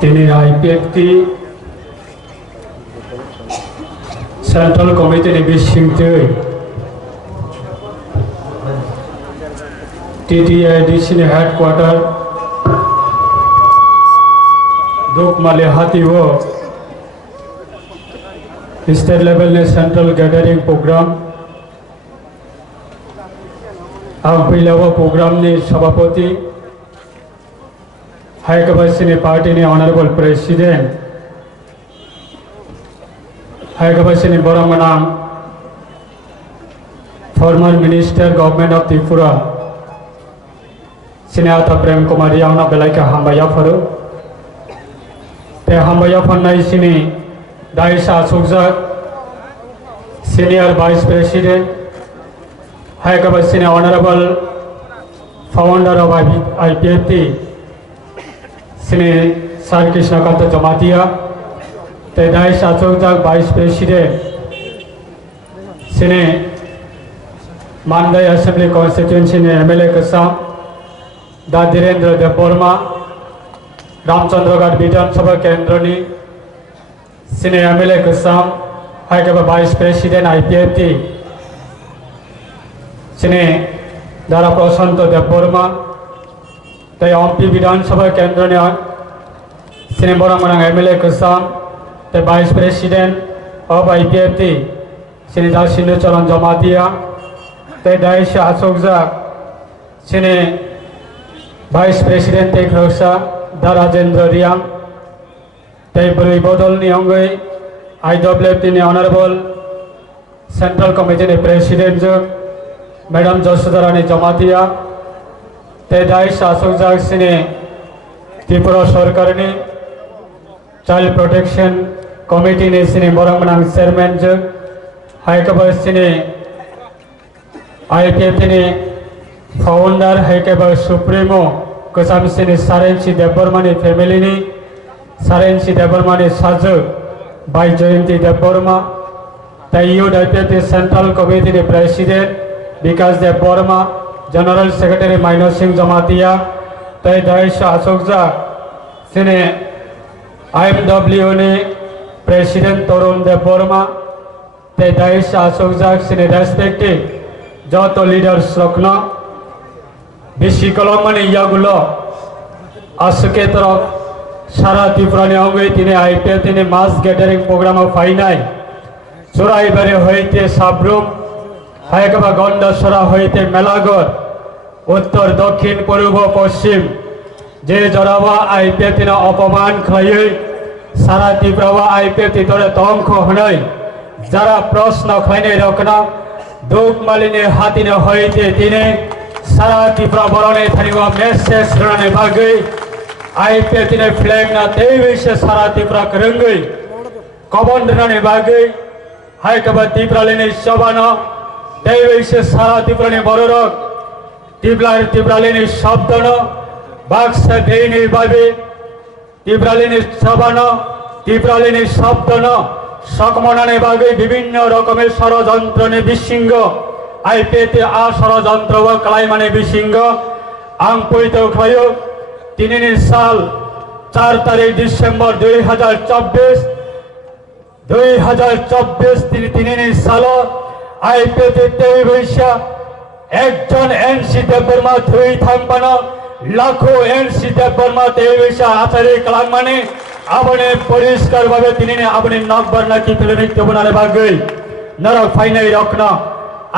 তিনি IPFT central committee ने बिसिंगथै TTIDC ने हेडक्वार्टर दुकमाले हाथीवो स्टेट लेवल ने सेंट्रल गैदरिंग प्रोग्राम आं फैलावो प्रोग्राम ने सभापति हाइकबासिनी पार्टी ने ऑनरेबल प्रेसिडेंट हाइकबासिनी बरमनाम former minister government of Tripura सिनेहाता प्रेम कुमार यावना बेलाइका हामबाया फरो ते हामबाया फन्नाय सिनी दाइसा सुखजाक सीनियर वाइस प्रेसिडेंट हाइकबासिनी ऑनरेबल फाउंडर ऑफ IPFT सिनी सर कृष्णकांत जमातिया तेदाइस आचौजाक वाइस प्रेसिडेंट सिने मानदाय असेंबली कॉन्स्टिट्यूएंसी ने MLA कसाम दा धीरेन्द्र देव वर्मा रामचंद्रगढ़ विधानसभा केंद्र नि सिने MLA कसाम हाइकबा वाइस प्रेसिडेंट IPFT सिने दारा प्रशांत देव वर्मा ते MP विधानसभा केंद्र ने सिने बरमनां MLA कसाम the Vice President of IPFT, Senator Sinducharan Jamatia, the Daisha Asokza, Sene Vice President Tekrosa, Darajendra Riam, the Buri Bodol Nyongwe, IWFT Honorable Central Committee President, Madam Josudarani Jamatia, the Daisha Asokza, Sene Tripura Sarkarani, Child Protection Committee ने सिने बरमनां chairman जो हाइकबार सिने IPFT ने founder हाइकबार supremo कसाम सिने सारेंसी देवबर्मानी फैमिली ने सारेंसी देवबर्मानी साजो बाई जयंती देवबर्मा ताइयो IPFT सेंट्रल कमिटी ने president Bikash Debbarma general secretary माइनर सिंह जमातिया ताइ दाइशा अशोकजा सिने IMW ने प्रेसिडेंट तरुण देव वर्मा ते दाइश आशोकजाक सिने रेस्पेक्टिव जत लीडर्स रखना बिसिकलम माने यागुलो आसके तरफ सारा त्रिपुरा ने अंगे तिने IPFT ने मास गैदरिंग प्रोग्राम फाइनाय चोराइबारे हईते साब्रुम हायकबा गंडासरा हईते मेलागढ़ उत्तर दक्षिण पूर्व पश्चिम जे जरावा IPFT ने अपमान खाई सारा त्रिपुरा IPFT तोरे तंख हनय जरा प्रश्न खाइने रखना दुख मालिने हाथिने हईते तिने सारा त्रिपुरा बरने थानिवा मेसेज रने बागै IPFT ने फ्लैग ना तेविसे सारा त्रिपुरा करंगै कबन रने बागै हायकबा त्रिपुरा लेने सबाना तेविसे सारा त्रिपुरा ने बररक त्रिपुरा लेने शब्दन बाक्सा देने बाबे त्रिपुरालिनी सबान त्रिपुरालिनी शब्दन सकमनाने बागे विभिन्न रकमेर षड़यंत्र ने बिसिंग IPFT आ षड़यंत्र व कलाइमाने बिसिंग आं पयितो खायो 3 साल 4 तारीख डिसेम्बर 2024 3 साल IPFT तेईसा एकजन NC देवबर्मा थुई थांबाना लाखों NC देवबर्मा तेईसा आचार्य कलाम माने अपने परिष्कार भावे तिने अपने नकबरना की फिल्मिक बनाने बागै नरक फाइनाय रखना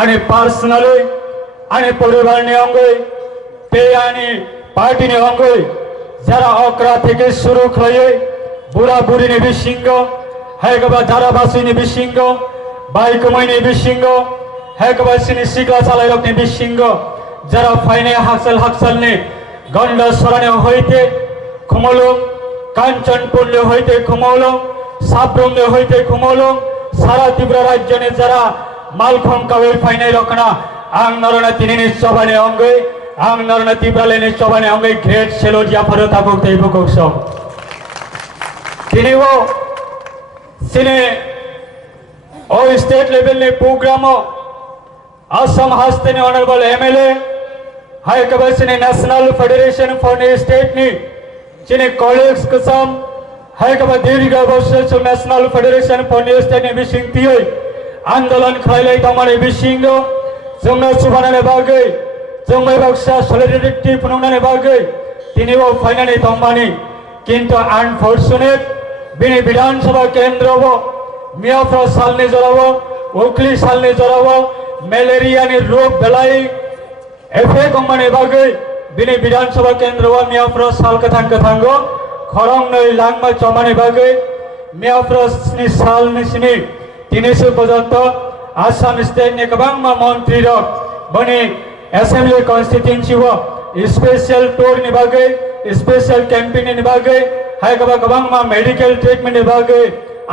आने पर्सनली आने परिवार ने अंगै पे आने पार्टी ने अंगै जरा अकरा থেকে শুরু করে বুড়া বুড়ি ने बिसिंग हैगबा जाराबासी ने बिसिंग बाइकमै ने बिसिंग हैगबा सिनि सिकला चालाय रखने बिसिंग जरा फाइनाय हाकसल ने गंडा सराने हईते खुमलुं कांचनपुर ने हईते खुमलुं साब्रुम ने हईते खुमलुं सारा त्रिपुरा राज्य ने जरा मालखम कावे फाइनाय रखना आं नरना तिनि सभाने अंगै आं नरना त्रिपुरा ने सभाने अंगै ग्रेट सेलोजिया फरो थाकुक तैबुक सम तिनिओ सिने ओ स्टेट लेवल ने प्रोग्राम असम हस्ते ने ऑनरेबल MLA हाई कबसिने नेशनल फेडरेशन फॉर स्टेट ने जिन्हें कॉलेज कसम hai ka ba diri ga bosse so National Federation for New State ni bising tioi आंदोलन खाइलाई तमारे बिसिंगो जोंना सुबानाने बागै जोंमै बाक्सा सलिडारिटी फुनुंनाने बागै तिनिबो फाइनाने तमानि किन्तु अनफॉर्चुनेट बिनि विधानसभा केन्द्रबो मियाफ्रा सालनि जरावो उखली सालनि जरावो मलेरियानि रोग बेलाई एफे गमाने बागै बिनि विधानसभा केन्द्रबो मियाफ्रा साल कथांगो खरं नै लांमा चमाने बागै मियाफ्रा स्नि सालनि सिनि तिनिसु पर्यन्त आसाम स्टेट नि गोबां मन्त्री रक बनि एसेम्बली कन्स्टिट्युएन्सी व स्पेशल टूर नि बागै स्पेशल कैंपेन नि बागै हाय गोबां मेडिकल ट्रीटमेंट नि बागै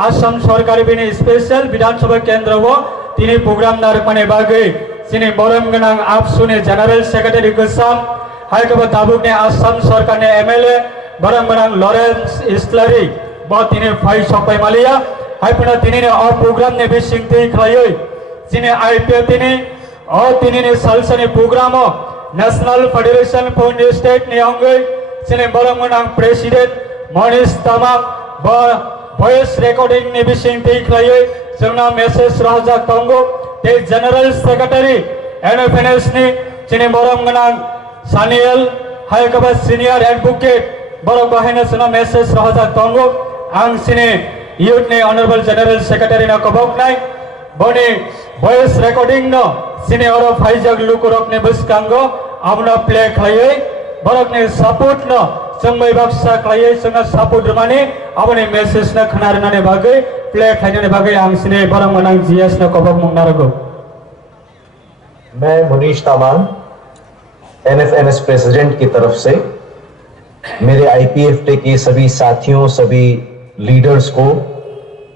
आसाम सरकार बिनि स्पेशल विधानसभा केन्द्र व तिनि प्रोग्राम नारकमाने बागै सिनि बरम गोनां आबसुनि जनरल सेक्रेटारि गोसाम हाय दाबुकनि आसाम सरकार नि एमएलए बरम गोनां लरेंस इस्लारी ब तिनि फाइ सपाय मालिया हाइपना तिनी ने और प्रोग्राम ने भी सिंगते खलायो जिने आईपीएफ तिनी ने सालसने programme national federation for new state ने अंगै जिने बरमगोनां प्रेसिडेंट मनीष तामाक वॉइस रिकॉर्डिंग ने भी सिंगते खलायो जोंना मेसेज राजा तंगो ते जनरल सेक्रेटरी एनएफएनएस ने जिने बरमगोनां सानियल हायकबा सीनियर एडवोकेट बरम बाहायना जोंना मेसेज राजा तंगो आं सिने यूथ ने ऑनरेबल जनरल सेक्रेटरी ना कबक नाय बने वॉइस रिकॉर्डिंग न सिने और फाइजग लुकुरक ने बसकांगो आमना प्ले खायै बरक ने सपोर्ट न जोंमै बाक्सा खायै जोंना सपोर्ट माने आबने मेसेज न खनारनाने बागै प्ले खायनाने बागै आं सिने बरम गोनां जीएस न कबक मुंगनारगो मैं मुनीश तामांग एनएफएनएस प्रेसिडेंट की तरफ से मेरे आईपीएफटी के सभी साथियों सभी लीडर्स को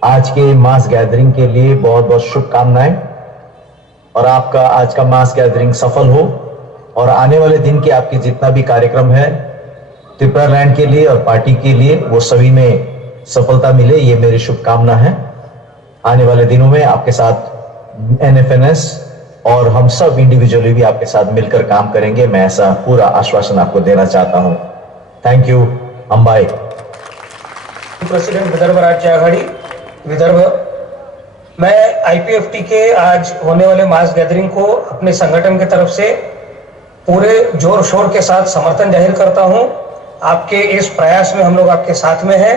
आज के मास गैदरिंग के लिए बहुत बहुत शुभकामनाएं और आपका आज का मास गैदरिंग सफल हो और आने वाले दिन के आपके जितना भी कार्यक्रम है त्रिपुरा लैंड के लिए और पार्टी के लिए वो सभी में सफलता मिले, ये मेरी शुभकामना है। आने वाले दिनों में आपके साथ एनएफएनएस और हम सब इंडिविजुअली भी आपके साथ मिलकर काम करेंगे। मैं ऐसा पूरा आश्वासन आपको देना चाहता हूं। Thank you. Ambai president Vidarbha राज्य आघाड़ी विदर्भ। मैं आईपीएफटी के आज होने वाले मास गैदरिंग को अपने संगठन की तरफ से पूरे जोर शोर के साथ समर्थन जाहिर करता हूं। आपके इस प्रयास में हम लोग आपके साथ में हैं।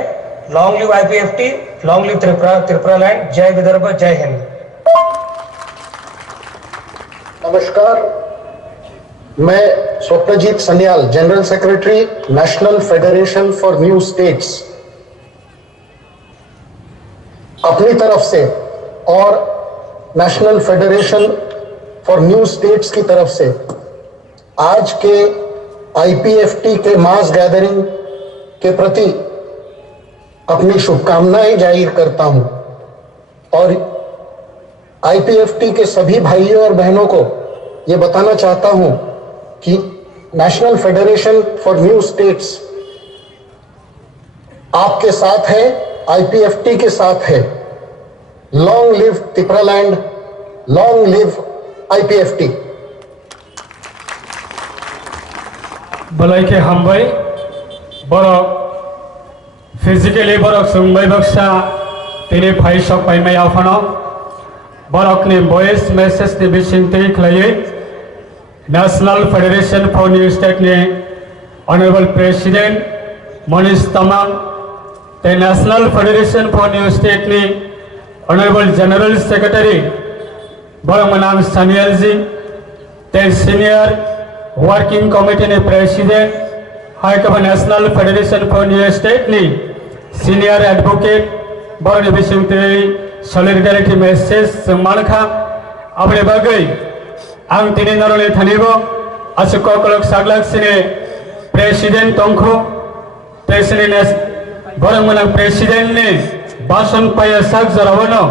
Long live IPFT, long live Tripura land. जय विदर्भ, जय हिंद। नमस्कार, मैं Swapnajit Sanyal, general secretary national federation for new states, अपनी तरफ से और national federation for new states की तरफ से आज के आईपीएफटी के मास गैदरिंग के प्रति अपनी शुभकामनाएं जाहिर करता हूं और आईपीएफटी के सभी भाइयों और बहनों को ये बताना चाहता हूं कि national federation for new states आपके साथ है, आईपीएफटी के साथ है। Long live Tripura land, long live IPFT. बलाइके हामबाय बरक फिजिकली बरक सोंबाय बक्सा तिनि फाइसक पाइमाय आफानाव बरकनि वॉइस मेसेज नि बिसिंथि खलायै national federation for new state नि ऑनरेबल प्रेसिडेंट मनीष तामांग ते national federation for new state नि ऑनरेबल जनरल सेक्रेटरी बरमगोनां सानियल जी ते सीनियर वर्किंग कमिटी ने प्रेसिडेंट हाइकबा national federation for new state नि सीनियर एडवोकेट बरनि बिसिंथि सलिडारिटी मेसेज जों मानखा आबने बागै आं तिनि नरले थानिबो आसुक कलक सागलाक सिने प्रेसिडेंट तंखो तेसिने बरमगोनां प्रेसिडेंट नि भाषण पाया साग जरावनो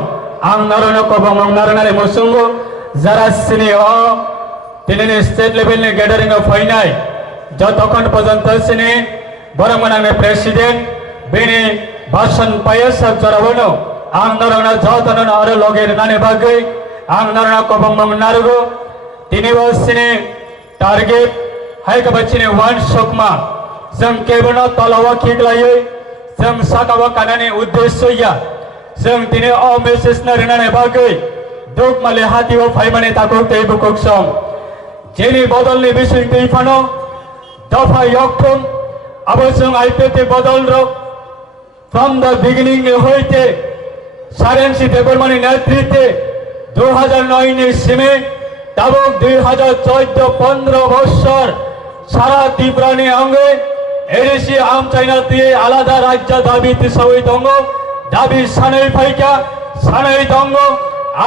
आं नारनो कबंग नारनारे मसुंगो जरा सिने तिनि स्टेट लेवल ने गैदरिंग फाइनाय जतखन पर्यन्त सिने बरमगोनां प्रेसिडेंट बेनि भाषण पाया साग जरावनो आं नारना जतन आरो लगेर नाने बागै आं नारना कबंग नारगो तिनि सिने टारगेट हाइकबा सिने वन सकमा जों केबनो तलावा खिगलायै जों साकावा कानानि उद्देश्यया जों दिनै अ मेसेज नारिनानै बागै दुख माले हातियाव फाइमाने ताको दैबुकुक सम जेनि बदलनि बिसिं दैफानो दफा यक्थुम आबो जों आइपिएफटि बदल रक फ्रम द बिगिनिं हইতে सारेन्सि देबरमानि नेतृत्वे 2009 नि सिमे दाबुक 2014-15 বছর সারা ত্রিপুরানি অঙ্গে এডিসি আম চাইনা দিয়ে আলাদা রাজ্য দাবিতে সবাই দঙ্গ দাবি সানাই ফাইকা সানাই দঙ্গ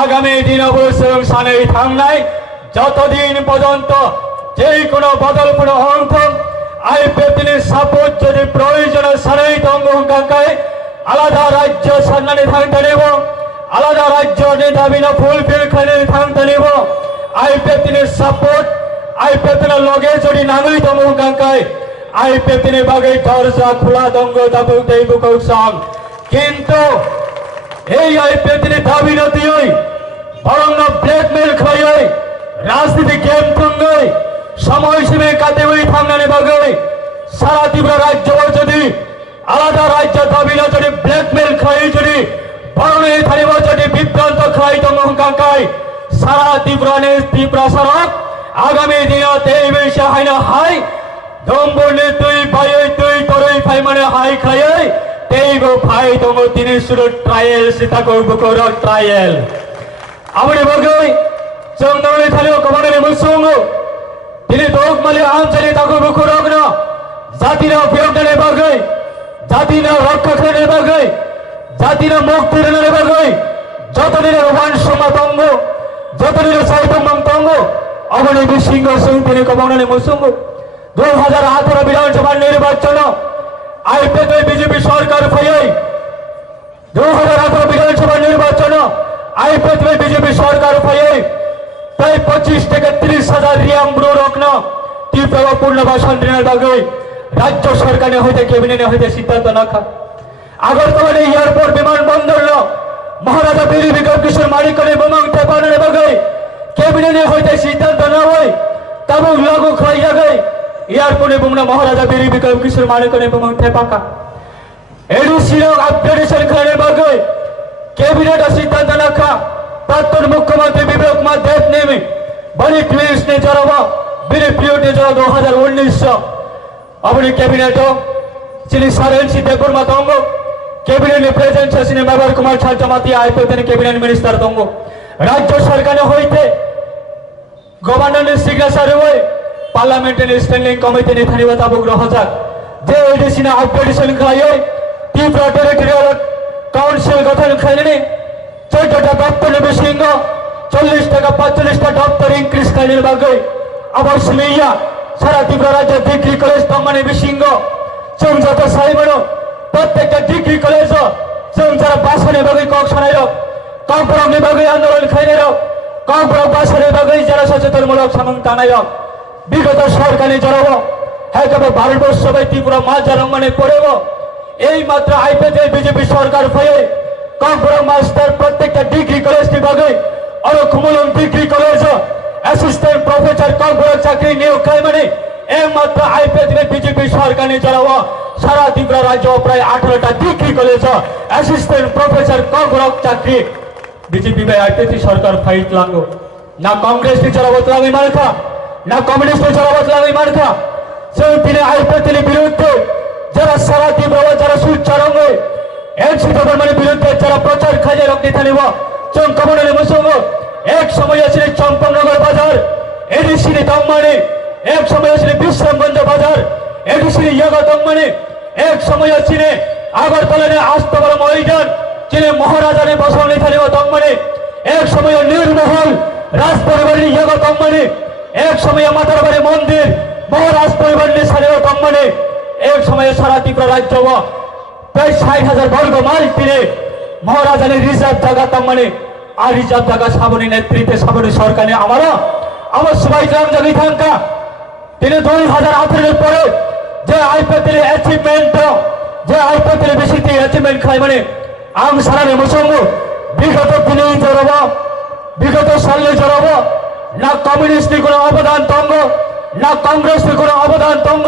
আগামী দিন অবশ্যই সানাই থাংনাই যতদিন পর্যন্ত যে কোনো বদলপূর্ণ অংশ আইপিএফটির সাপোর্ট যদি প্রয়োজন সানাই দঙ্গ কাকায় আলাদা রাজ্য সান্নানি থাকতে নেব আলাদা রাজ্য দাবি না ফুলফিল খালি থাকতে নেব আইপিএফটির সাপোর্ট আইপিএফটির লগে যদি নাঙই দঙ্গ কাকায় আইপিএফটির বাগে দরজা খোলা দঙ্গ দাবুক দেবুক সং কিন্তু এই আইপিএফটির দাবি নদীই বরং ব্ল্যাকমেল খাই রাজনীতি গেম থঙ্গই সময়সীমে কাতে ওই থাঙ্গানে বাগে সারা ত্রিপুরা রাজ্য যদি আলাদা রাজ্য দাবি না যদি ব্ল্যাকমেল খাই যদি বরং এই থানিব যদি বিভ্রান্ত খাই দঙ্গ কাকাই সারা ত্রিপুরা সড়ক আগামী দিনত এই বেশি হয় না হাই দম্বনে তুই ভাই তুই তোরই ভাই মানে হাই খাই তেইগো ভাই দঙ্গ তিনি শুরু ট্রায়াল সীতা করবো কর ট্রায়াল আমরে বগৈ जों नौले थालियाव गोबाङै मोसौङो दिनै दग माले आंचलिक ताखौबो खौरांनो जातिनो बिरोधनि बागै जातिनो रक्षा खालामनायनि बागै जातिनो मुक्ति होनायनि बागै जतनिनो रमान समा दङ जतनिनो साहित्यम दङ अबनि बिसिंग जों दिनै गोबाङै मोसौङो 2018 বিধানসভা নির্বাচন আইপিএফ বিজেপি সরকার ফেলে 2018 বিধানসভা নির্বাচন আইপিএফ বিজেপি সরকার ফেলে প্রায় 25 থেকে 30,000 রিয়াম ব্রো রত্ন ত্রিপুরা পুনর্বাসন ঋণের বাগে রাজ্য সরকারের হইতে ক্যাবিনেটে হইতে সিদ্ধান্ত নাখা আগরতলা এয়ারপোর্ট বিমানবন্দর মহারাজা বীর বিক্রম কিশোর মালিকের বোমাং টেপানের বাগে ক্যাবিনেটে হইতে সিদ্ধান্ত না হয় তবে লাগু খাই যাবে এয়ারপোর্টে বুমনা মহারাজা বীর বিক্রম কিশোর মালিকের বোমাং টেপাকা এডিসি আপগ্রেডেশন খানের বাগে ক্যাবিনেট সিদ্ধান্ত নাখা प्राक्तन मुख्यमंत्री विवेक कुमार देव ने बड़ी ट्वीट ने जरावा बिरे पीरियड ने जरा 2019 अपनी कैबिनेट श्री सारेंसी देवबर्मा दंगो कैबिनेट ने प्रेजेंट श्री मेबर कुमार छांचमाती आईपीएफ ने कैबिनेट मिनिस्टर दंगो राज्य सरकार ने होइते गवर्नर ने सिग्नेचर हुए पार्लियामेंट ने स्टैंडिंग कमिटी ने थानी बताबो ग्रहजाक जे एडिसी ने अपग्रेडेशन खायो त्रिपुरा टेरिटोरियल काउंसिल गठन खाइने 14টা দপ্তর বিশিঙ্গ 40 টাকা 45টা দপ্তর ইনক্রিজ কালের বাগে আবার সিমিয়া সারা ত্রিপুরা রাজ্য ডিগ্রি কলেজ দমানে বিশিঙ্গ जों যত সাইমনো প্রত্যেকটা ডিগ্রি কলেজ जों যারা বাসনে বাগে কক শোনাইলো কম্পরমনি বাগে আন্দোলন খাইনেরো কম্পরম বাসনে বাগে যারা সচেতনমূলক সামন টানাইলো বিগত সরকারি জড়াবো হেকাবে ভারতবর্ষ সবাই ত্রিপুরা মা জারঙ্গনে পড়েব এই মাত্র আইপিএফ বিজেপি সরকার হয়ে কম্পরম মাস্টার প্রত্যেকটা ডিগ্রি কলেজ বিভাগে আর কুমুলন ডিগ্রি কলেজ অ্যাসিস্ট্যান্ট প্রফেসর কম্পরম চাকরি নিয়োগ হয় মানে একমাত্র আইপিএফ বিজেপি সরকার জড়াবো সারা ত্রিপুরা রাজ্য প্রায় 18টা ডিগ্রি কলেজ অ্যাসিস্ট্যান্ট প্রফেসর কম্পরম চাকরি বিজেপি বাই আইপিএফ সরকার ফাইট লাঙ্গো না কংগ্রেস নি জড়াবো লাগি মার্কা না কমিউনিস্ট নি জড়াবো লাগি মার্কা সেই দিনে আইপিএফ বিরুদ্ধে যারা সারা ত্রিপুরা যারা সুচারঙ্গে এনসি গভর্নমেন্টের বিরুদ্ধে যারা প্রচার খাজে রক্তি থানিব जों কমনের মসঙ্গ এক সময় আছে চম্পকনগর বাজার এডিসি দংমানে এক সময় আছে বিশ্রামগঞ্জ বাজার এডিসি ইয়াগা দংমানে এক সময় আছে আগরতলা আস্তবল ময়দান যিনি মহারাজানে বসনে থানিব দংমানে এক সময় নির্মহল রাজপরিবারের ইয়াগা দংমানে এক সময় মাতারবাড়ি মন্দির মহারাজ পরিবারের থানিব দংমানে এক সময় সারা ত্রিপুরা রাজ্য প্রায় 60,000 বর্গ মাইল তীরে মহারাজানের রিজার্ভ জায়গা মানে আর রিজার্ভ জায়গা সাবনী নেতৃত্বে সাবনী সরকারে আমার সবাই গ্রাম জায়গায় থাকা তিনি 2018 এর পরে যে আইপিএফের অ্যাচিভমেন্ট যে আইপিএফের বেশি অ্যাচিভমেন্ট খায় মানে আম সারানে মসঙ্গ বিগত দিনে জড়াব বিগত সালে জড়াব না কমিউনিস্টের কোনো অবদান তঙ্গ না কংগ্রেসের কোনো অবদান তঙ্গ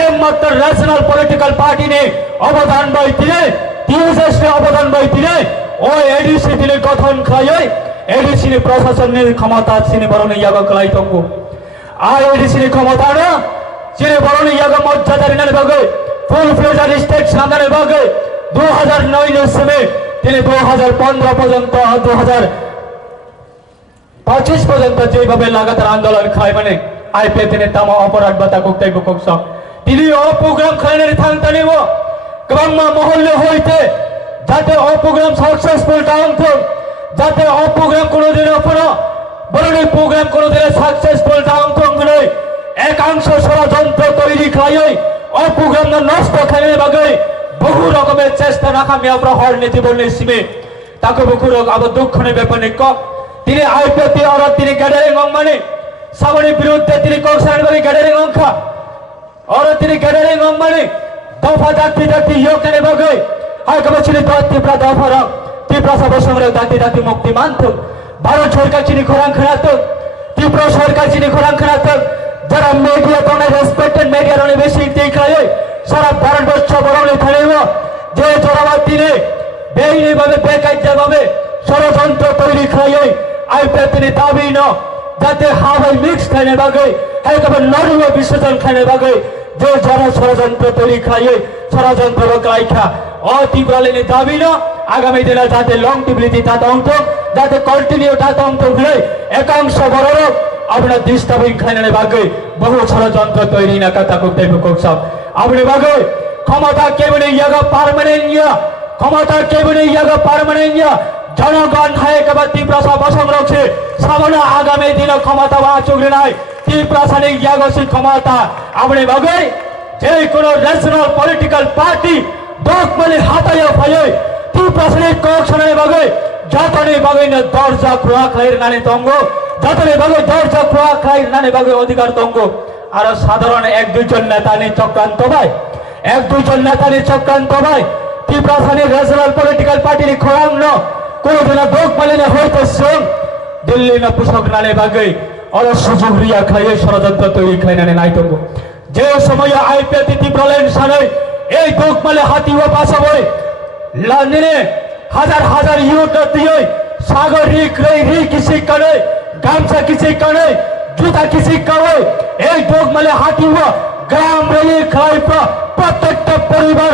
একমাত্র ন্যাশনাল পলিটিক্যাল পার্টি ने অবদান বইতিলে টিএসএস অবদান বইতিলে ও এডিসি দিলে গঠন খায় এডিসি প্রশাসনের ক্ষমতা সিনে বরণ ইয়াগ কলাই তঙ্গু আর এডিসি ক্ষমতা না সিনে বরণ ইয়াগ মর্যাদা রিনার বাগে ফুল ফ্লেজার স্টেট সামনের বাগে 2009 এর সময় তিনি 2015 পর্যন্ত 2025 পর্যন্ত যেভাবে লাগাতার আন্দোলন খায় মানে আইপিএ তিনি তাম অপরাধ বাতা কুকতাই বুকস তিনি ও প্রোগ্রাম খাইনের থাংতা নেব গ্রাম্য মহল্লে হইতে যাতে ও প্রোগ্রাম সাকসেসফুল টাউন থক যাতে ও প্রোগ্রাম কোনোদিন অপরা বরং এই প্রোগ্রাম কোনোদিন সাকসেসফুল টাউন থক নয় একাংশ ষড়যন্ত্র তৈরি খায় ও প্রোগ্রাম নষ্ট খাইনের বাগে বহু রকমের চেষ্টা নাকামি আমরা হর নীতি বললে সিমে তাকে বহু রকম আবার দুঃখনে ব্যাপার নিক তিনি আইপিএতে আর তিনি গ্যাদারিং মানে সামনের বিরুদ্ধে তিনি কক্সবাজারে গ্যাদারিং অংখা और তিনি গ্যাদারিং মানে দফা জাতি জাতি ইয়োকানে বাগে হাইকমা ছিল তীব্রা দফা রক তীব্রা সব সংগ্রহ জাতি জাতি মুক্তি মানত ভারত সরকার চিনি খোরাং খানাত তীব্রা সরকার চিনি খোরাং খানাত যারা মিডিয়া তোনে রেসপেক্টেড মিডিয়া রনে বেশি দেখায় সারা ভারতবর্ষ বরণে থাকলেও যে জোরাবাদ দিনে বেআইনিভাবে বেকায়দাভাবে ষড়যন্ত্র তৈরি খায় আইপিএ তিনি দাবি ন যাতে হাওয়াই মিক্স খাইনে বাগে একেবারে নরুয়া বিসর্জন খাইনে বাগে যে যারা ষড়যন্ত্র তৈরি খায় ষড়যন্ত্র গাইখা ও তীব্রালিনী দাবি ন আগামী দিনে যাতে লং টিবিলিটি তাতে অন্ত যাতে কন্টিনিউ তাতে অন্ত হলে একাংশ বড় আপনার ডিস্টার্বিং খাইনে বাগে বহু ষড়যন্ত্র তৈরি না কথা করতে সব আপনি বাগে ক্ষমতা কেবল ইয়াগা পার্মানেন্ট ইয়া ক্ষমতা কেবল ইয়াগা পার্মানেন্ট ইয়া জনগণ হায় কেবল তীব্রসা বসংরক্ষে সামনে আগামী দিন ক্ষমতা বা চুগড়ি নাই তীব্রসানিক ইয়াগসি ক্ষমতা আপনি বাগে যে কোনো ন্যাশনাল পলিটিক্যাল পার্টি দোকমালি হাতায় ফায় তীব্রসানিক কক্ষণে বাগে যতনে বাগে না দরজা ক্রোয়া খাইর নানি তঙ্গ যতনে বাগে দরজা ক্রোয়া খাইর নানি বাগে অধিকার তঙ্গ আর সাধারণ এক দুইজন নেতা নিয়ে চক্রান্ত ভাই এক দুইজন নেতা নিয়ে চক্রান্ত ভাই তীব্রসানিক ন্যাশনাল পলিটিক্যাল পার্টির খোরাং ন কোনদিন দোকমালিনে হইতেছে দিল্লি না পুষক নালে বাগে और সুযোগ রিয়া খাইয়ে ষড়যন্ত্র তৈরি খাই নানে নাই তঙ্গ যে সময় আইপিএ তীব্রলেন সানে এই দোকমালে হাতি ও পাশা বই লন্ডনে হাজার হাজার ইউরো দিয়ে সাগর রিক রে রি কিসি করে গামছা কিসি করে জুতা কিসি করে এই দোকমালে হাতি ও গ্রাম রেলি খাই প্রত্যেকটা পরিবার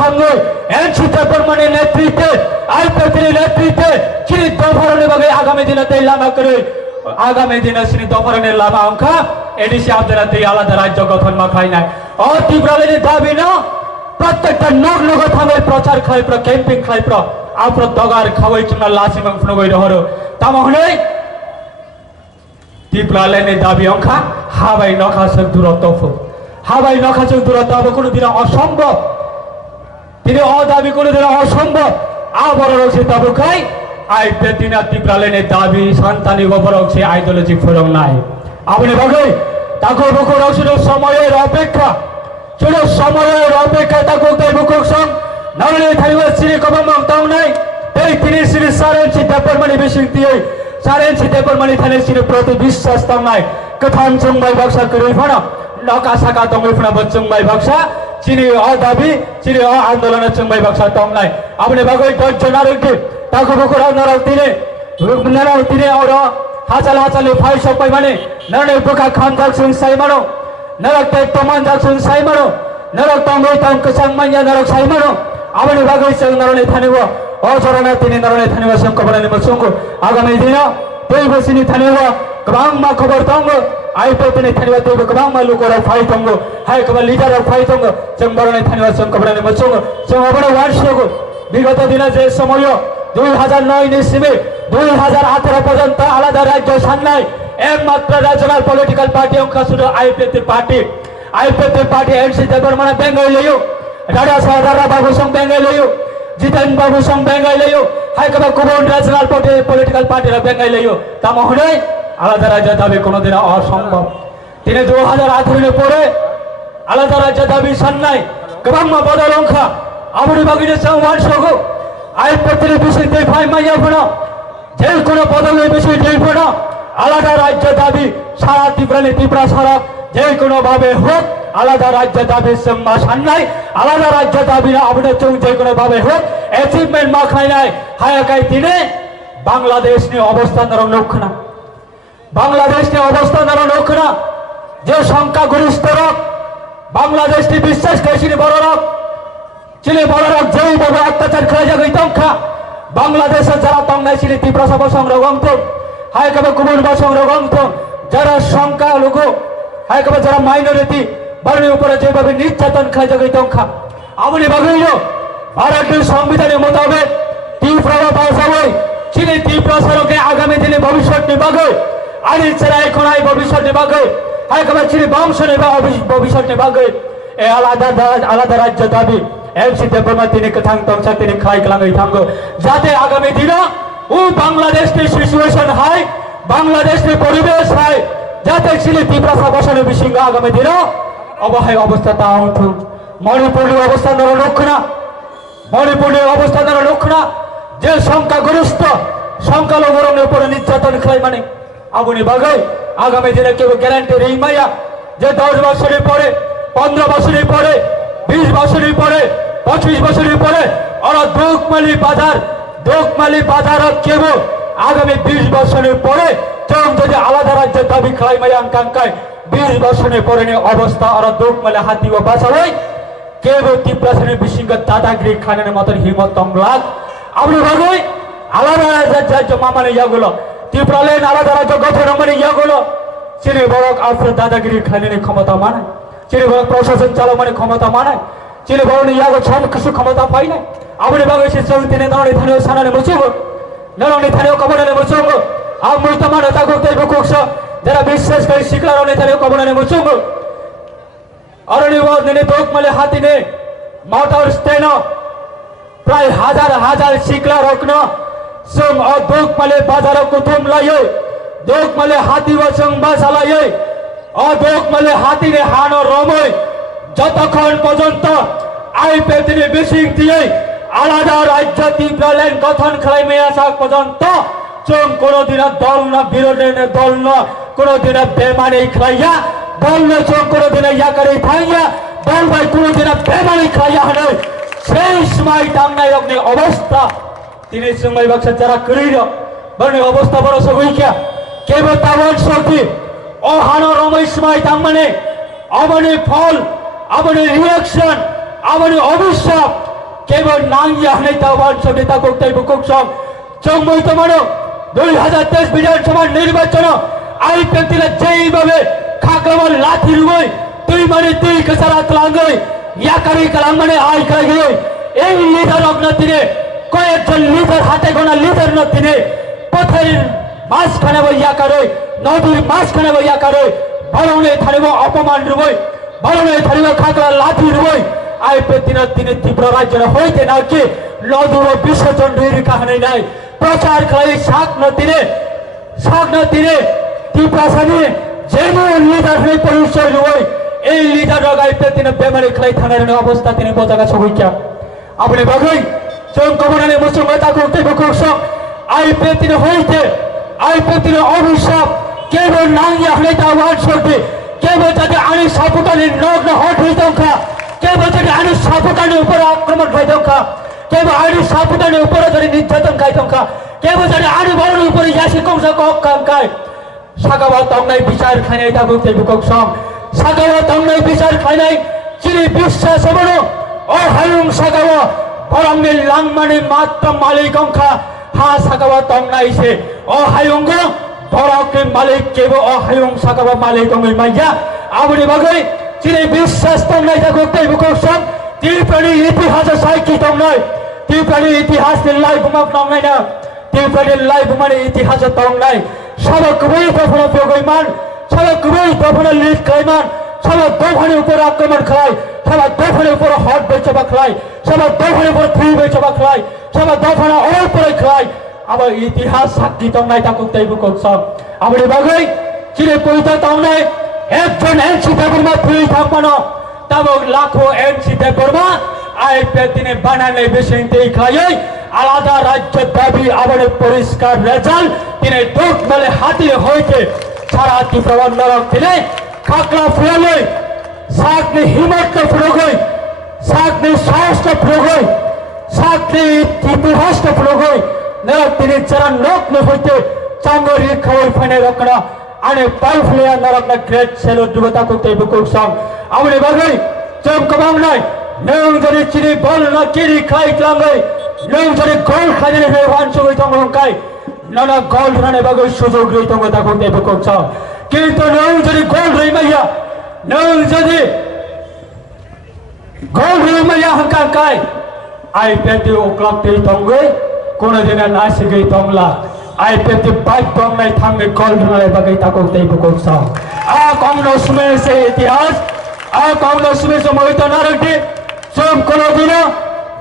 থাকবে এনসিতে বর্মনের নেতৃত্বে আইপিএ নেতৃত্বে চিনি দফারণে বাগে আগামী দিনে লামা করে আগামী দিনে চিনি দফারণের লামা অঙ্কা এডিসি আপনারা আলাদা রাজ্য গঠন মাখাই নাই ও তীব্রলেনের দাবি না প্রত্যেকটা নগ থামের প্রচার খাই ক্যাম্পিং খাই আপনার দগার খাওয়াই চুনা লাসি মাংস নগৈ রহর তামহলে তীব্রলেনের দাবি অঙ্কা হাবাই নখাসক দূরত্ব হাবাই নখাসক দূরত্ব হবে কোনোদিন অসম্ভব তিনি অদাবি কোনোদিন অসম্ভব আবার রয়েছে তাবুকাই আইপিএ দিনা তীব্রলেনের দাবি সন্তানি গোবরছে আইডিওলজি ফোরাম নাই আপনি বাগে তাকে বুকু রয়েছিল সময়ের অপেক্ষা শুধু সময়ের অপেক্ষা তাকে বুকুক সং নারী থাইব সিরি কবমং তাও নাই এই তিনি সিরি সারেন চিতা পরমানি বেশি দিয়ে সারেন চিতা পরমানি থানে সিরি প্রতি বিশ্বাস তাও নাই কথান চুংবাই বাক্সা করে ফনা নকা সাকা তঙ্গই ফনা বচুংবাই বাক্সা চিনি অদাবি চিনি আন্দোলনের চুংবাই বাক্সা তাও নাই আপনি বাগে দর্জ নারী তাকে বুকু নারাও তিনি और हाचाल हाचाल फाइ सबै माने नरने बुका खान जाक्सुन साइ मानो नरक ते तमान जाक्सुन साइ मानो नरक तंगै तंग कसं मान्या नरक साइ मानो आबनि बागै सं नरने थानेबो अजरना तिनि नरने थानेबो सं कबरने मसंगो आगामी दिन तै बसिनि थानेबो गोबां मा खबर तंग आइपे तिनि थानेबो तै गोबां मा लुकर फाइ तंग हाय कबा लिडार फाइ तंग जों बरने थानेबो सं कबरने मसंगो जों अबनो वार्षिक विगत दिन जे समय 2009 ইসিমে 2018 পর্যন্ত আলাদা রাজ্য সামলাই একমাত্র ন্যাশনাল পলিটিক্যাল পার্টি অংশ শুধু আইপিএ পার্টি এনসিতে বর্মনা বেঙ্গল লইও রাজা সহদারা বাবু সং বেঙ্গল লইও জিতেন বাবু সং বেঙ্গল লইও হাইকবা কুবন ন্যাশনাল পলিটিক্যাল পার্টিরা বেঙ্গল লইও তা মহলে আলাদা রাজ্য দাবি কোনোদিন অসম্ভব তিনি 2018 পরে আলাদা রাজ্য দাবি সামলাই গোবাং বদল অংশ আমরি বাগিনে সংবাদ সগো আইপিএ বিষয় দিয়ে ফাই মাইয়া ফোনা যে কোনো বদলের বিষয় দিয়ে ফোনা আলাদা রাজ্য দাবি সারা তীব্রা সারা যে কোনো ভাবে হোক আলাদা রাজ্য দাবির সঙ্গে সান্নাই আলাদা রাজ্য দাবি না আপনি যে কোনো ভাবে হোক অ্যাচিভমেন্ট মাখাই নাই হায়াকাই দিনে বাংলাদেশ নিয়ে অবস্থান রক্ষণা বাংলাদেশ নিয়ে অবস্থান রক্ষণা যে সংখ্যাগরিষ্ঠ রক বাংলাদেশ নিয়ে বিশ্বাস করেছিল বড় রক ছিল বড় রক যেইভাবে অত্যাচার খেয়ে যাবে তংখা বাংলাদেশের যারা তংনায় ছিল তীব্র সব সংরক্ষণ হায়কাবে কুমুর বা সংরক্ষণ যারা সংখ্যালঘু হায়কাবে যারা মাইনরিটি বাড়ির উপরে যেভাবে নির্যাতন খেয়ে যাবে তংখা আমনি বাগিল ভারতের সংবিধানের মোতাবেক তীব্র ভাষায় ছিল তীব্র সড়কে আগামী দিনে ভবিষ্যৎ নিবাগে আনি ছাড়া এখন আই ভবিষ্যৎ নিবাগে হায়কাবে ছিল বংশ নিবা ভবিষ্যৎ নিবাগে এ আলাদা আলাদা রাজ্য দাবি এমসি দেববর্মা তিনি কথাং তংসা তিনি খাই কলাঙ্গই থাঙ্গো যাতে আগামী দিনে ও বাংলাদেশের সিচুয়েশন হয় বাংলাদেশের পরিবেশ হয় যাতে ছিল তীব্র বসানো বিশৃঙ্গ আগামী দিনে অবহায় অবস্থা তা উঠুন মণিপুরের অবস্থান রক্ষণা মণিপুরের অবস্থান রক্ষণা যে সংখ্যাগরিষ্ঠ সংখ্যালঘুর উপরে নির্যাতন খেলাই মানে আপনি বাগাই আগামী দিনে কেউ গ্যারান্টি এই মাইয়া যে 10 বছরের পরে 15 বছরের পরে 20 বছরের পরে 25 বছরের পরে ওরা দোকমালি বাজার কেব আগামী 20 বছরের পরে চোখ যদি আলাদা রাজ্যের দাবি খাই মাই আঙ্কাঙ্কায় 20 বছরের পরে অবস্থা ওরা দোকমালি হাতি ও বাসা হয় কেব তীব্রাসনের বিশৃঙ্গ দাদাগিরি খানের মতন হিমত তংলাগ আপনি ভাবই আলাদা রাজ্য মামানে ইয়াগুলো ত্রিপুরালেন আলাদা রাজ্য গঠন মানে ইয়াগুলো চিনি বড় আপনার দাদাগিরি খানের ক্ষমতা মানে চিনি বড় প্রশাসন চালমানে ক্ষমতা মানে চিনি বড় ইয়াগো সব কিছু ক্ষমতা পাই না আপনি ভাবে সে চলতে নারী থানীয় সানানে বসব নারী থানীয় কমনানে বসব আমি তো মানে তা করতে বুকুকস যারা বিশ্বাস করে শিখলার অনেক থানীয় কমনানে বসব অরণিবাদ দিনে দোকমালে হাতিনে মাতার স্টেন প্রায় হাজার হাজার শিখলা রত্ন সং দোকমালে বাজার কুতুম লাইয়ে দোকমালে হাতি বসং বাসালাইয়ে দোকমালে হাতিরে হানো রময় যতক্ষণ পর্যন্ত আইপে তিনি বিশিং দিয়ে আলাদা রাজ্য তীব্রালেন গঠন খেলাইমে আসা পর্যন্ত চোখ কোনোদিন দল না বিরোধী দল না কোনোদিন বেমানি খেলাইয়া দল না চোখ কোনোদিন ইয়াকারে থাইয়া দল ভাই কোনোদিন বেমানি খেলাইয়া হলে সেই সময় টাঙ্গাই অগ্নি অবস্থা তিনি সময় বাক্সা যারা করিল বনে অবস্থা বড় সবইকা কেবল তাবন শক্তি অহানো রময় সময় মানে অবনি ফল অবনি রিয়াকশন অবনি অভিশাপ কেবল নাঙ্গিয়া হলে তাবন শক্তি তা করতে বুকুক সব চৌমই তো মানো 2023 বিধানসভা নির্বাচন আইপি দিলে যেইভাবে খাকলামার লাঠি রুই তুই কেসারা কলাঙ্গই ইয়াকারি কলাং মানে আই খাই এই লিডার অগ্নতিনে কয়েকজন লিডার হাতে গোনা লিডার নতিনে পথের মাঝখানে বইয়া করে নদীর মাঝখানে বইয়া করে বরণে থারিব অপমান রুবই বরণে থারিব খাকলা লাঠি রুবই আইপি দিনে তীব্র রাজ্য হইতে না কি নদীর বিসর্জন রুইর কাহিনী নাই প্রচার খাই শাক নদীরে তীব্রাসানি যেমন লিডার হয়ে পরিচয় রুবই এই লিডার আইপি দিনে বেমারি খাই থানার অবস্থা তিনি বোঝা গেছে হইকা আপনি বাগাই চৌকমনানে মুসলমান তা করতে বুকুক আইপি দিনে হইতে আইপি দিনে অভিশাপ কেবল নাঙ্গিয়া হলে তা ওয়ান শক্তি কেবল যাতে আনি সাপুটানের নগ্ন হট হয়ে দঙ্কা কেবল যাতে আনি সাপুটানের উপরে আক্রমণ খাই দঙ্কা কেবল আনি সাপুটানের উপরে যদি নির্যাতন খাই দঙ্কা কেবল যাতে আনি বড়ের উপরে ইয়াসি কংসা কায় সাগাবা তংনাই বিচার খাই নাই তা করতে বুকুক সাগাবা তংনাই বিচার খাই নাই চিনি বিশ্বাস হবন ও হায়ুং সাগাবা বরংনি লাংমানি মাত্র মালিক অংখা হা সাগাবা তংনাইছে ও হায়ুঙ্গ বরংনি মালিক কেব ও হায়ুং সাগাবা মালিক অঙ্গই মাইয়া আপনি বাগাই চিনি বিশ্বাস তংনাই তা করতে বুকুক ত্রিপুরানি ইতিহাস সাইকি তংনাই ত্রিপুরানি ইতিহাস লাই বুমাক তংনাই না ত্রিপুরানি লাই বুমানি ইতিহাস তংনাই সবক বই তখন প্রগৈমান সবক বই তখন লিড কাইমান সবার দোকানের উপর আক্রমণ খায় সবার দোকানের উপর হট বেচে বা খায় সবার দোকানের উপর ফ্রি বেচে বা খায় সবার দোকানে অল করে খায় আবার ইতিহাস সাক্ষী তংনাই তা করতে বুকুক আপনি বাগাই চিরে পরিতা তংনাই একজন এনসি দেববর্মা ফ্রি থাকবানো তবে লাখো এনসি দেববর্মা আইপি দিনে বানালে বেশি খাই আলাদা রাজ্য দাবি আবার পরিষ্কার রেজাল্ট তিনি দোক বলে হাতিয়ে হয়েছে সারা ত্রিপুরা নরক তিনি खाकला फुले साथने हिम्मत का फुलोगोई साथने साहस का फुलोगोई साथने इतिहास का फुलोगोई नरक तिने चरण लोक ने होते चांगोरी खवल फने रखना आने पाइप लिया नरक ना ग्रेट सेलो दुबता को तेबु को सांग आवने बागई जम कमांग नाई नंग जरी चिनी बल ना किरी खाई तलांगई नंग जरी गोल खाने ने वान सुगई तंगों काई नना गोल राने बागई सुजोग रही तंगो ताको तेबु को सांग किंतु नंग जरी गोल रही मैया नंग जरी गोल रही मैया हंकार काई आई पेटी ओक्लाक ते तंगई कोनो दिन नासी गई तंगला आई पेटी बाइक तंगलाई थांगे गोल राने बागई ताको तेबु को सांग आ कांग्रेस में से इतिहास आ कांग्रेस में से मोहित नारंगी जब कोनो दिन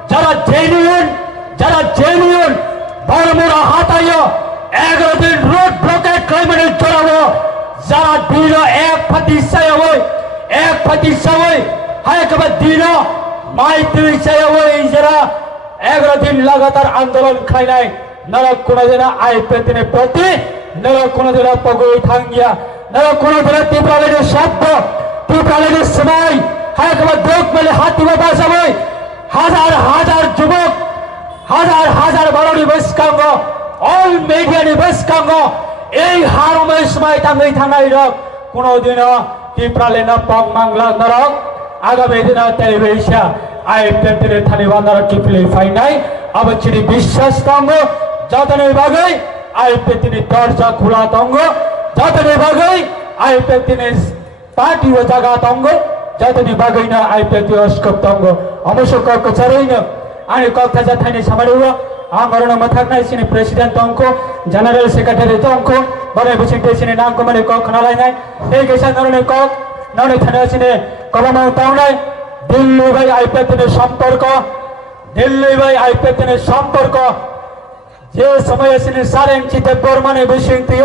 जरा जेन्युइन बरमुरा हाथ आयो 11 दिन रोड ब्लॉकेट क्राइमिनल चलावो जरा दिन एक फटी सवय हाय कब दिन माइत्री सवय जरा 11 दिन लगातार आंदोलन खाइनाय नरक कोनो दिन आई पेतिने प्रति नरक कोनो दिन पगोई थांगिया नरक कोनो दिन तीव्रले शब्द तीव्रले समय हाय कब दोक मेले हाथी में बासवय हजार जुबक हजार बारोडी बसकांगो ऑल मीडिया नि बसकांगो এই হারমে সময় তাঙ্গই থানাই রক কোনো দিন টিপ্রালে না পক মাংলা নরক আগামী দিন তেলিবেশা আই পেটরে থানি বান্দার টিপলে ফাইনাই আবচিনি বিশ্বাস তঙ্গ যতনে বাগই আই পেতিনি দরজা খোলা তঙ্গ যতনে বাগই আই পেতিনি পার্টি ও জায়গা তঙ্গ যতনে বাগই না আই পেতি অস্কপ তঙ্গ অবশ্য কক চারই না আনি কথা যা থানি সামারিব आमरण मथक नाई सिने प्रेसिडेंट अंको जनरल सेक्रेटरी अंको बने बिसिंटे सिने नाम को मने को खनालाई नाई ए केसा नरने को नरने थाना सिने कलम ताउनाई दिल्ली भाई आईपेतने संपर्क जे समय सिने सारेन चिते बर्माने बिसिंगति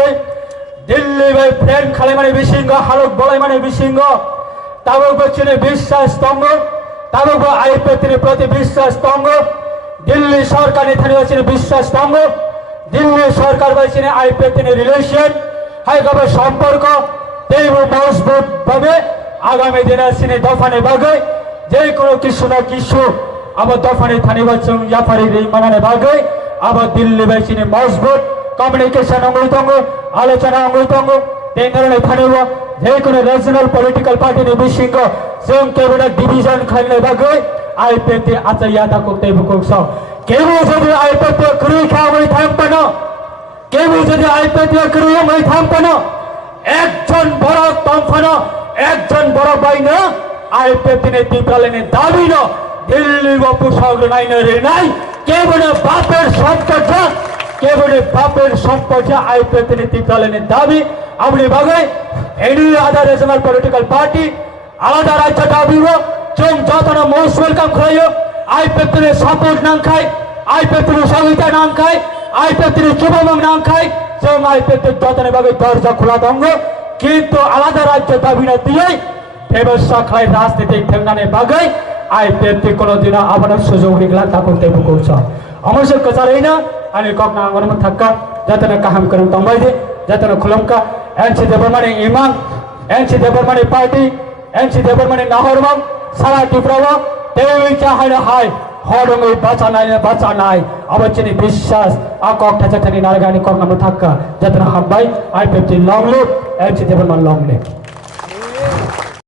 दिल्ली भाई फ्रेंड खाले माने बिसिंग हालक बलाई माने बिसिंग ताबो बचिने विश्वास तंग ताबो आईपेतने प्रति विश्वास तंग दिल्ली सरकार ने थाने वचने विश्वास तंग दिल्ली सरकार वचने आईपेतिने रिलेशन हाय गबे संपर्क तेबो मजबूत भावे आगामी दिन सिने दफाने बागै जे कोनो किछु ना किछु अब दफाने थाने वचन याफारी रे मानाने बागै अब दिल्ली वचने मजबूत कम्युनिकेशन अंगै तंग आलोचना अंगै तंग तेनरने थाने व जे कोनो रीजनल पॉलिटिकल पार्टी ने बिसिंग सेम कैबिनेट डिवीजन खाइले बागै आईपेटी आता यादा को तेबु को स केबु जदि आईपेटी क्रू खावै थामपन केबु जदि आईपेटी क्रू मै थामपन एकजन बड़ तमफन एकजन बड़ बाइन आईपेटी ने तिप्रालेने दाबी न दिल्ली व पुसाग नाइन रे नाइ केबुने बापेर सम्पद आईपेटी ने तिप्रालेने दाबी आमनि बागै any other regional political party आलादा राज्य दाबी जों जतना मोस्ट वेलकम खायो आईपेतने सपोर्ट नाम खाय आईपेतने सहिता नाम खाय आईपेतने चुबमंग नाम खाय जों आईपेते जतने बागे दरजा खुला दंग किंतु आलादा राज्य दाबी न दिए व्यवस्था खाय राजनीतिक ठेंगाने बागे आईपेते कोनो दिन आबार सुযোগ निकला ताको तेबु कोछ अवश्य कचारैना अनि ककना आंगनमा थक्का जतने काम करम तंबाइदे जतने खुलमका एनसी देबरमाने इमाम एनसी देबरमाने पार्टी एनसी देबरमाने नाहरमां सारा टिप्रावा तेवी चाहने हाय हरंगै बाचा नाय अबचिनी विश्वास आकक थाचनि नारगानि करना थक्का जतना हब्बाई आई 50 long live MC Debbarman long live